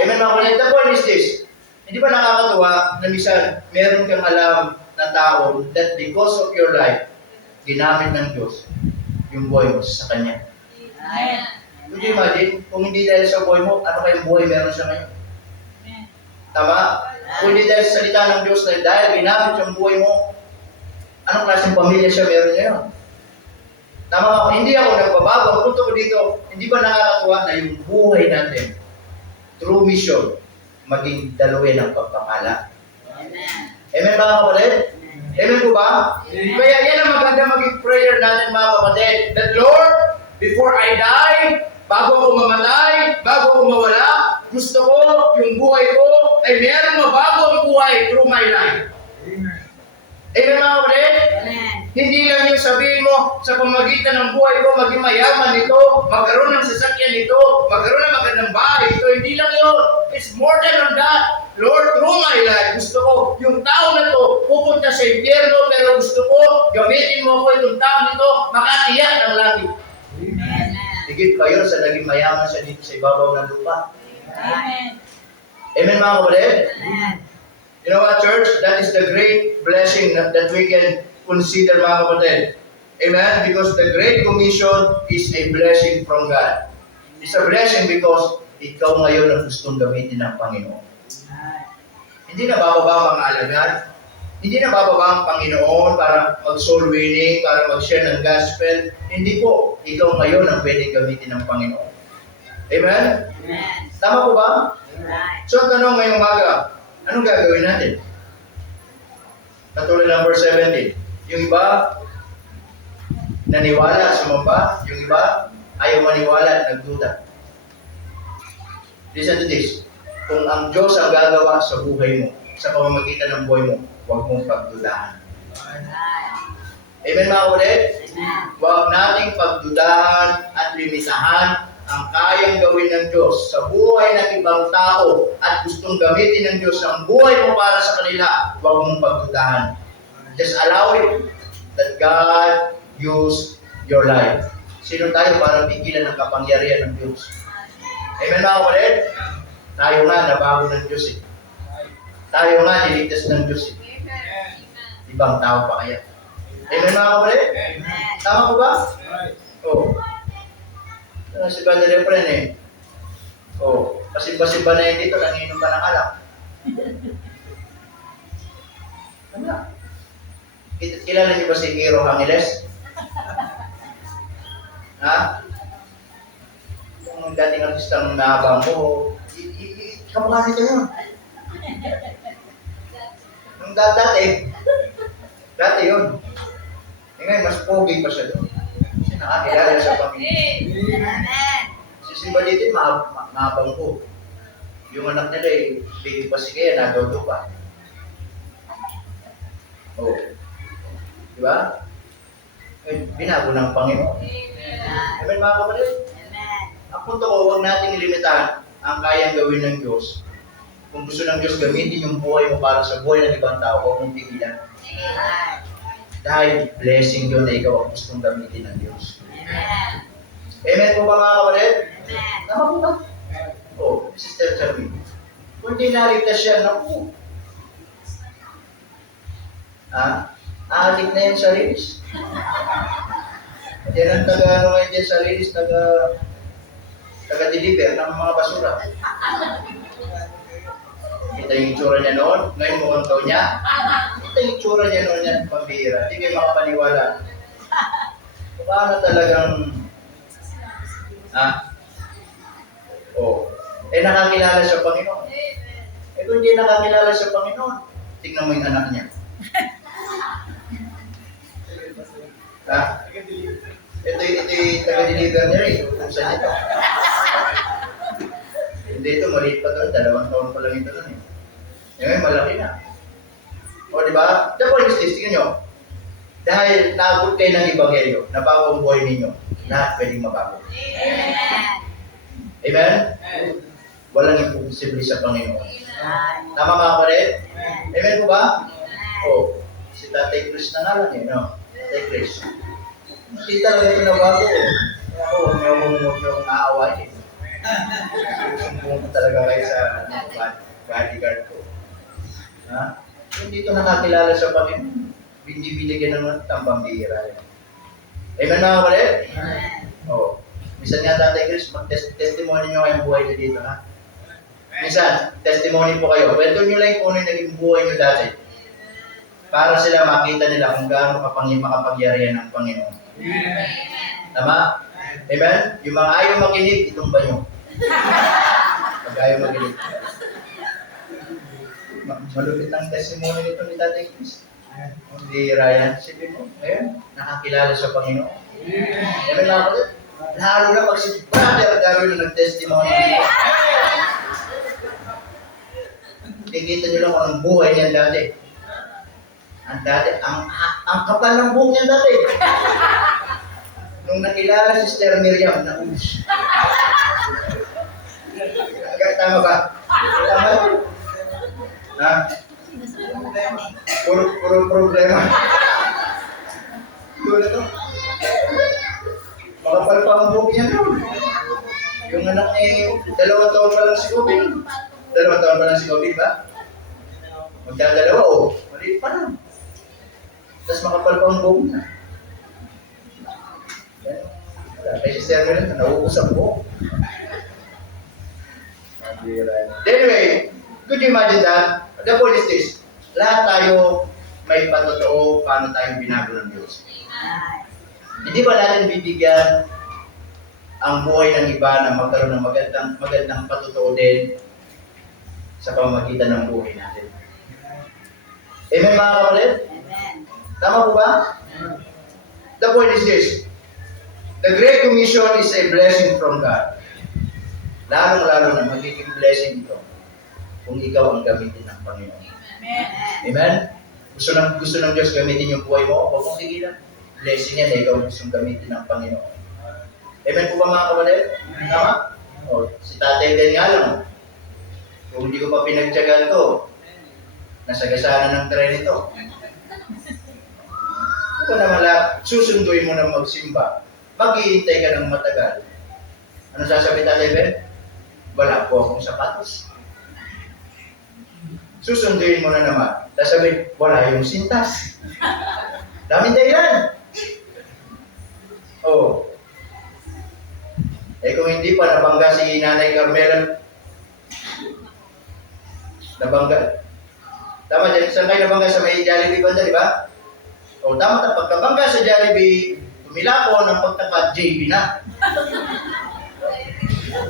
Amen mga kapatid. The point is this, hindi ba nakakatuwa na minsan meron kang alam na tao that because of your life, ginamit ng Diyos yung buhay mo sa Kanya. Amen. Could you imagine, kung hindi dahil sa buhay mo, ano kayong buhay meron siya ngayon? Tama? Kundi dahil sa salita ng Diyos na dahil ginamit yung buhay mo, anong klaseng pamilya siya meron ngayon? Tama ako, hindi ako nagbabago. Ang punto ko dito, hindi ba nakakatuwa na yung buhay natin, true mission, maging dalawin ng pagpapala? Amen. Amen mga kapatid? Amen po ba? Kaya yan ang maganda maging prayer natin mga kapatid. That Lord, before I die, bago ako mamatay, bago ako mawala, gusto ko yung buhay ko ay mayroong mabagong buhay through my life. Amen mga kapatid? Amen. Hindi lang yung sabihin mo sa pamagitan ng buhay ko, maging mayaman nito, magkaroon ng sasakyan nito, magkaroon ng magandang bahay ito. Hindi lang yun. It's more than on that. Lord, through my life, gusto ko yung tao na to pupunta sa impyerno, pero gusto ko gamitin mo ko itong tao nito makatiyak ng langit. Amen. Higit pa yun sa naging mayaman siya dito sa ibabaw ng lupa. Amen. Amen mga kapatid? Amen. You know what, church? That is the great blessing that we can consider mga kapatid. Amen? Because the Great Commission is a blessing from God. It's a blessing because ikaw ngayon ang gustong gamitin ng Panginoon. Hindi na bababa ang mga alagad. Hindi na bababa ang Panginoon para mag-soul winning, para mag-share ng gospel. Hindi po. Ikaw ngayon ang pwedeng gamitin ng Panginoon. Amen? Amen. Tama po ba? Right. So, ang tanong ngayong umaga, anong gagawin natin? Katulad ng verse 17. Yung iba, naniwala, sumamba. Yung iba, ayaw maniwala at nagduda. Listen to this. Kung ang Diyos ang gagawa sa buhay mo, sa pamamagitan ng buhay mo, huwag mong pagdudahan. Right. Amen mga kapatid? Amen. Huwag nating pagdudahan at limitahan ang kayang gawin ng Diyos sa buhay ng ibang tao at gustong gamitin ng Diyos ang buhay mo para sa kanila, huwag mong pagdudahan. Just allow it that God use your life. Sino tayo para pigilan ang kapangyarihan ng Diyos? Amen mga kapatid? Tayo nga nabago ng Diyos eh. Tayo nga niligtas ng Diyos eh. Ibang tao pa kaya? Amen mga kapatid? Amen. Tama po ba? Oo. Si Brother Efren eh. Oo. Pasimba-simba na yun dito, nanginom pa ng alak. Ano? Kilala niyo ba si Miro Angeles? Ha? Yung dating artistang mahabang mo, kamukha nito yun. Nung dati yun. Ngayon, mas pogi pa siya doon. Kasi nakakilala sa Panginoon. Amen. Si Simba dito, mahabang ko. Yung anak nila eh, baby pa si Kaya, nagawdo pa. Oh. Diba? Eh, binago ng Panginoon. Amen mga kapatid? Amen. Ang punto ko, huwag nating ilimitahan ang kayang gawin ng Diyos. Kung gusto ng Diyos gamitin yung buhay mo para sa buhay ng ibang tao, huwag mong pigilan. Right. Dahil blessing yun na ikaw ang gustong gamitin ng Diyos. Amen. Amen po ba mga kapatid? Amen. Tama po ba? Oh, Sister Charmy. Kung di naligtas siya, naku. Adik na yan sa rilis. Yan ang taga-ano ngayon dyan sa rilis, taga-deliver ng mga basura. Kita yung itsura niya noon, ngayon mukhang daw niya. Kita yung itsura niya noon yan, pambihira. Hindi kayo makapaniwala. Paano talagang, nakakilala sa Panginoon. Kung hindi nakakilala sa Panginoon, tingnan mo yung anak niya. Ito yung taga-deliver niya rin. Kung saan ito. Hindi ito, maliit pa ito. 2 taon pa lang ito nun eh. Ngayon, malaki na. O, di ba? The point is this, tingnan nyo. Dahil naabot kayo ng Ebanghelyo, nabago ang buhay ninyo, lahat pwedeng mabago. Amen. Amen? Walang imposible sa Panginoon. Right. Tama mga kapatid? Amen. Amen po ba? Amen. O, si Tatay Chris na nga lang eh, no? Tatay Chris. Hindi talaga ito nabago eh. Ako, huwag niyo aawain eh. Susumbong ko talaga kayo sa bodyguard ko. Ha? Hindi ito nakakilala sa Panginoon. Binibigyan ng tambang bihira yan. Amen mga kapatid? Amen. Oo. Minsan nga Tatay Chris, mag-testimony nyo kayong buhay niyo dito, ha? Minsan, testimony po kayo. Kwento nyo lang kung ano yung naging buhay nyo dati. Para sila makita nila kung gaano makapangyarihan ng Panginoon. Tama? Amen? Yung mga ayaw makinig, itong ba nyo? Pag ayaw makinig. Malupit ang testimony nito ni Tatay Chris. Hindi Ryan, sipin mo, ngayon, nakakilala sa Panginoon. Amen lang ako. Lalo na pag si Brother Garo na nag-testimony dito. Kikita nyo lang kung anong buhay niyan dati. Ang kapal ng buhok niyan dati. Nung nakilala si Sister Miriam, naubos. Tama ba? Tama ba? Ha? Puro problema. Doon na to. Makapal pa ang buhok niya doon. Yung anak ni, 2 taon pa lang si Kobe. 2 taon pa lang si Kobe ba? Magdadalawa o. Maliit pa lang. Tapos makapal pa ang buhok niya. Kaya si Sister Miriam, nauubos ang buhok. Anyway, could you imagine that? The point is this, lahat tayo may patotoo paano tayo binago ng Diyos. Hindi ba natin bibigyan ang buhay ng iba na magkaroon ng magandang patotoo din sa pamamagitan ng buhay natin? Amen mga kapatid? Tama po ba? The point is this, the Great Commission is a blessing from God. Lalong-lalo na magiging blessing ito kung ikaw ang gamitin ng Panginoon. Amen? Gusto ng Diyos gamitin yung buhay mo, huwag mong tigilan. Blessing yan na ikaw gustong gamitin ng Panginoon. Amen po ba mga kapatid? Tama? O, si Tatay Ben nga lang. Kung hindi ko pa pinagtyagaan to, nasagasana ng tren ito. Kung naman susunduin mo na magsimba, maghihintay ka ng matagal. Ano sasabi Tatay Ben? Wala po akong sapatos. Susunduin mo na naman. Sasabihin, wala yung sintas. Daming dahilan. Oh. Kung hindi pa nabangga si Nanay Carmela, nabangga. Tama dyan, saan kayo nabangga sa may Jollibee banda, di ba? O, tama na, pagkabangga sa Jollibee, tumila ko ng pagtapat, JB na.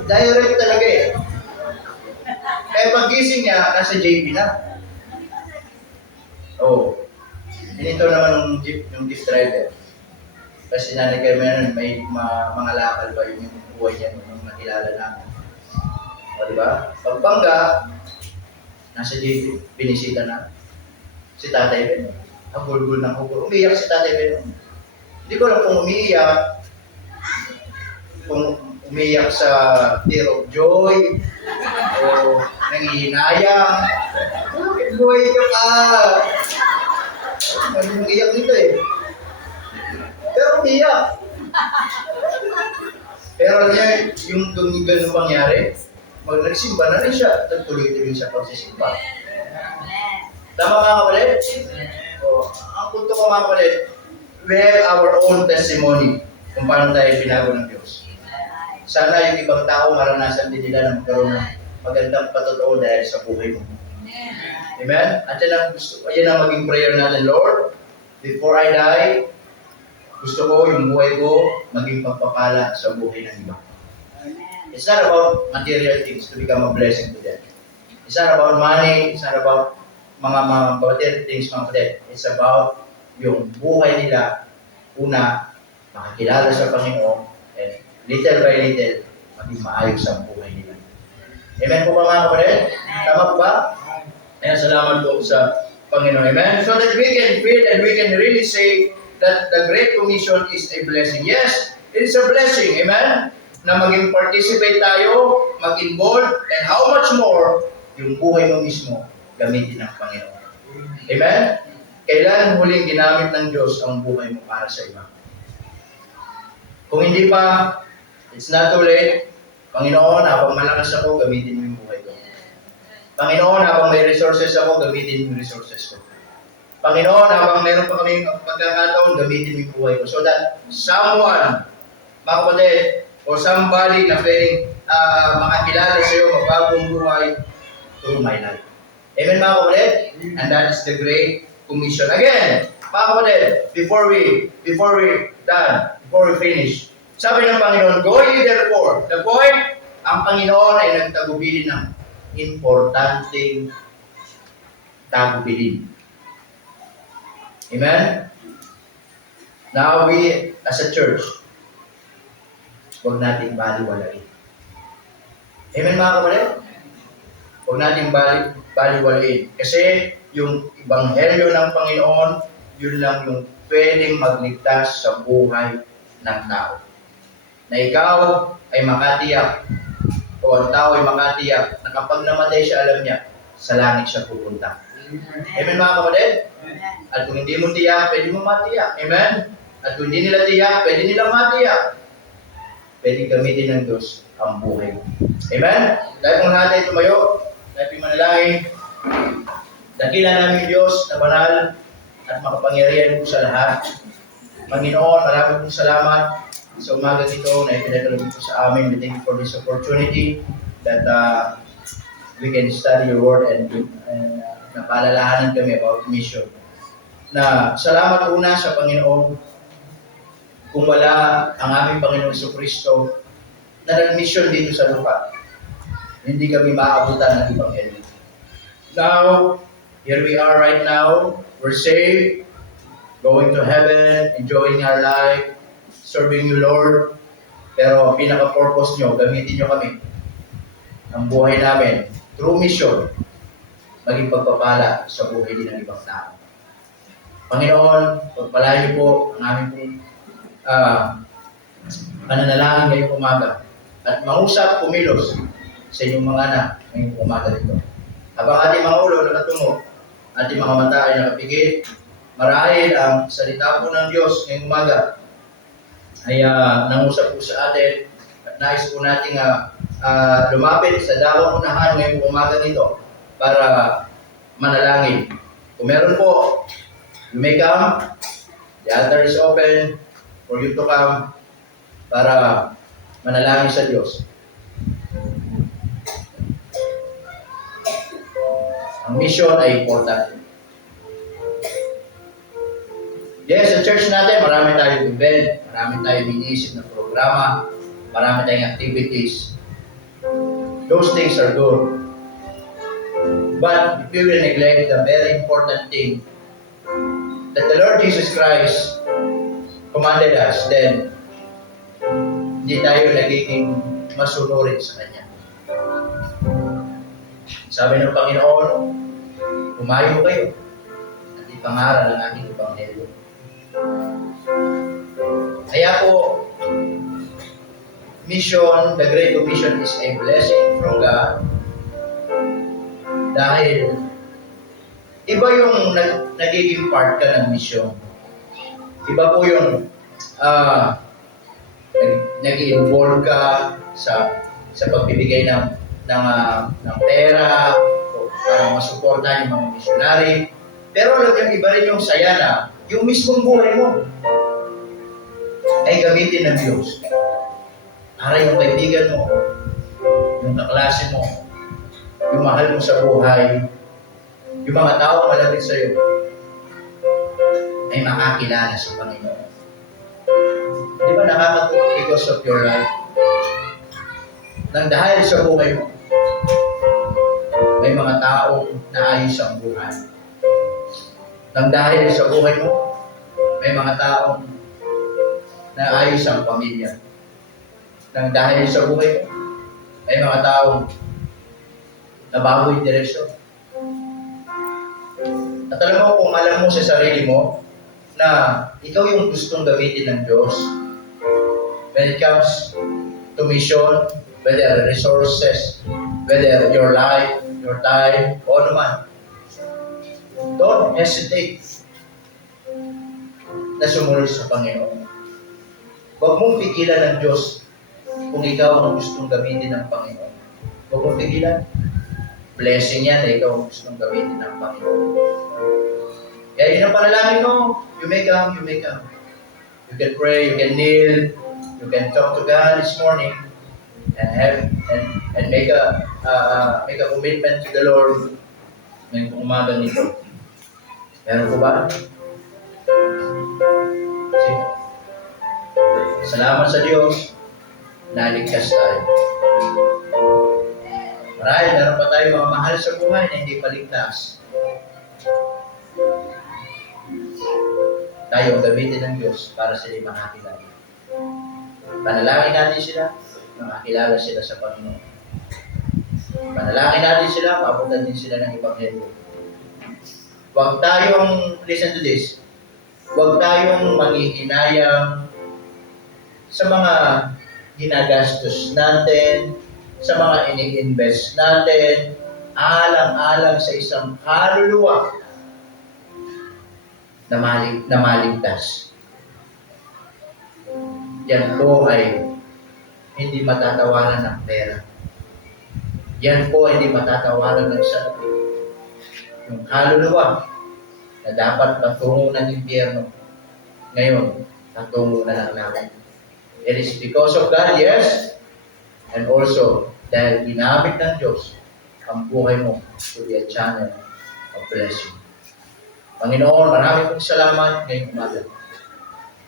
Direct talaga eh. Kaya pag-gising niya, nasa JP na. Oh. Inito naman yung jeep driver. Kasi Nanay Carmen, may mga lakal ba yung buhay niya nung nakilala namin. O, di ba? Pagbangga, nasa JP, binisita na. Si Tatay Ben. Ang gulgul ng hugol. Umiyak si Tatay Ben. Hindi ko lang kung umiyak sa tear of joy, o nangihinayang. Bakit buhay ka pa? Ano umiyak nito eh? Pero umiyak. Pero niya, yung ganun pangyari, nagsimba na rin siya, nagtuloy-tuloy siya pagsisimba. Tama mga kapatid? O, ang punto ko mga kapatid, we have our own testimony kung paano tayo binago ng Diyos. Sana yung ibang tao maranasan din nila na magkaroon ng magandang patotoo dahil sa buhay mo. Amen? At yan ang maging prayer natin, Lord, before I die, gusto ko yung buhay ko maging pagpapala sa buhay ng iba. It's not about material things to become a blessing to them. It's not about money, it's not about mga material things, mga kapatid. It's about yung buhay nila, una, makakilala sa Panginoon, and little by little, maging maayos ang buhay nila. Amen po ba mga kapatid? Tama po ba? Kaya salamat po sa Panginoon. Amen? So that we can feel and we can really say that the Great Commission is a blessing. Yes, it is a blessing. Amen? Na maging participate tayo, mag-involve, and how much more, yung buhay mo mismo, gamitin ng Panginoon. Amen? Kailan huling ginamit ng Diyos ang buhay mo para sa iba? Kung hindi pa, it's not too late. Panginoon, habang malakas ako, gamitin mo yung buhay ko. Panginoon, habang may resources ako, gamitin mo yung resources ko. Panginoon, habang meron pa kaming pagkakataon, gamitin mo yung buhay ko. So that someone, mga kapatid, or somebody na pwedeng makakilala sa iyo, magbagong buhay through my life. Amen mga kapatid? And that is the Great Commission. Again, mga kapatid, before we finish, sabi ng Panginoon, go ye therefore. The point, ang Panginoon ay nagtagubilin ng importanteng tagubilin. Amen? Now we, as a church, huwag nating baliwalain. Amen mga kapatid? Huwag nating baliwalain. Kasi yung Ebanghelyo ng Panginoon, yun lang yung pwedeng magligtas sa buhay ng tao. Na ikaw ay makatiyak o ang tao ay makatiyak na kapag namatay siya, alam niya, sa langit siya pupunta. Amen mga kapatid? At kung hindi mo tiyak, pwede mo matiyak. Amen? At kung hindi nila tiyak, pwede nilang matiyak. Pwede gamitin ng Diyos ang buhay mo. Amen? Dahil kung natin tumayo, dahil manalangin, dakila namin Diyos na banal at makapangyarihan po sa lahat. Panginoon, maraming pong salamat sa umaga nito na ipinagkaloob po sa amin. We thank you for this opportunity that we can study your word and napaalalahanan kami about mission. Na salamat una sa Panginoon kung wala ang aming Panginoon Kristo na nag-mission dito sa lupa. Hindi kami maabutan ng Ebanghelyo. Now, here we are right now. We're saved, going to heaven, enjoying our life, serving you, Lord. Pero ang pinaka-purpose nyo, gamitin nyo kami. Ang buhay namin, through mission, maging pagpapala sa buhay din ng ibang tao. Panginoon, pagpalain niyo po ang aming pong pananalangin ngayong umaga at mausap kumilos sa inyong mga anak ngayong umaga nito. Habang ating mga ulo nakatungo, ating mga mata ay nakapigit, marahil ang salita po ng Diyos ngayong umaga ay nangusap po sa atin at nais po natin lumapit sa dalawang unahan ngayong umaga nito para manalangin. Kung meron po, you may come. The altar is open for you to come para manalangin sa Diyos. Ang mission ay important. Yes, sa church natin, marami tayong event, marami tayong iniisip na programa, marami tayong activities. Those things are good. But if you will neglect the very important thing that the Lord Jesus Christ commanded us, then hindi tayo nagiging masunurin sa Kanya. Sabi ng Panginoon, umayo kayo at ipangaral ang aking Ebanghelyo. Kaya po, mission, the Great Commission is a blessing from God. Dahil iba yung nagiging part ka ng mission. Iba po yung nag-involve ka sa pagbibigay ng pera para masuportahan yung mga missionary. Pero alam niyo, iba rin yung saya na yung mismong buhay mo ay gamitin ng Diyos. Para yung kaibigan mo, yung kaklase mo, yung mahal mo sa buhay, yung mga tao malapit sa iyo, ay makakilala sa Panginoon. Di ba nakakatuwa because of your life? Nang dahil sa buhay mo, may mga taong naayos ang buhay. Nang dahil sa buhay mo, may mga taong naayos ang pamilya. Nang dahil sa buhay mo, may mga taong nabago yung direksyon. At alam mo, kung alam mo sa sarili mo na ikaw yung gustong gamitin ng Diyos when it comes to mission, whether resources, whether your life, your time, o ano man, don't hesitate na sumunod sa Panginoon. Huwag mong pigilan ng Diyos kung ikaw ang gustong gamitin ng Panginoon. Huwag mong pigilan. Blessing yan na ikaw ang gustong gamitin ng Panginoon. Kaya yun ang panalangin mo. You may come, you may come. You can pray, you can kneel, you can talk to God this morning. and make a commitment to the Lord ngayong umaga nito. Meron po ba? Sige. Salamat sa Diyos, naligtas tayo. Marahil, meron pa tayo mga mahal sa buhay na hindi paligtas. Tayo ang gamitin ng Diyos para sila makakilala. Panalangin natin sila, makakilala sila sa Panginoon. Panalangin natin sila, maabutan din sila ng Ebanghelyo. Huwag tayong, listen to this, huwag tayong manghihinayang sa mga ginagastos natin, sa mga ini-invest natin, alang-alang sa isang kaluluwa na maligtas. Yan po ay hindi matatawaran ng pera. Yan po ay hindi matatawaran ng salapi. Yung kaluluwa na dapat patungo ng impyerno, ngayon, patungo na lang namin. It is because of God, yes, and also dahil ginamit ng Diyos ang buhay mo to be a channel of blessing. Panginoon, marami pong salamat ngayong umaga.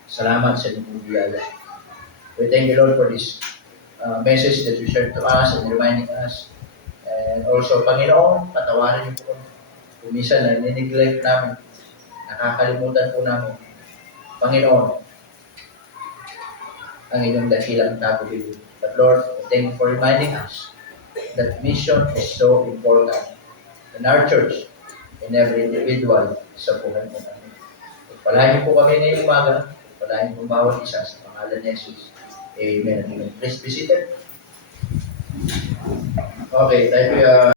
Salamat sa inyong biyaya. We thank you, Lord, for this message that you shared to us and reminding us. And also, Panginoon, patawarin niyo po kami. Kung minsan na nineglect namin, nakakalimutan po namin. Panginoon, ang inyong dakilang tagubilin. But Lord, thank you for reminding us that mission is so important in our church, in every individual sa buhay mo namin. Pagpalain niyo po kami ngayong umaga, pagpalain po bawat isa sa pangalan ni Jesus. Amen. Please be seated. Okay, tayo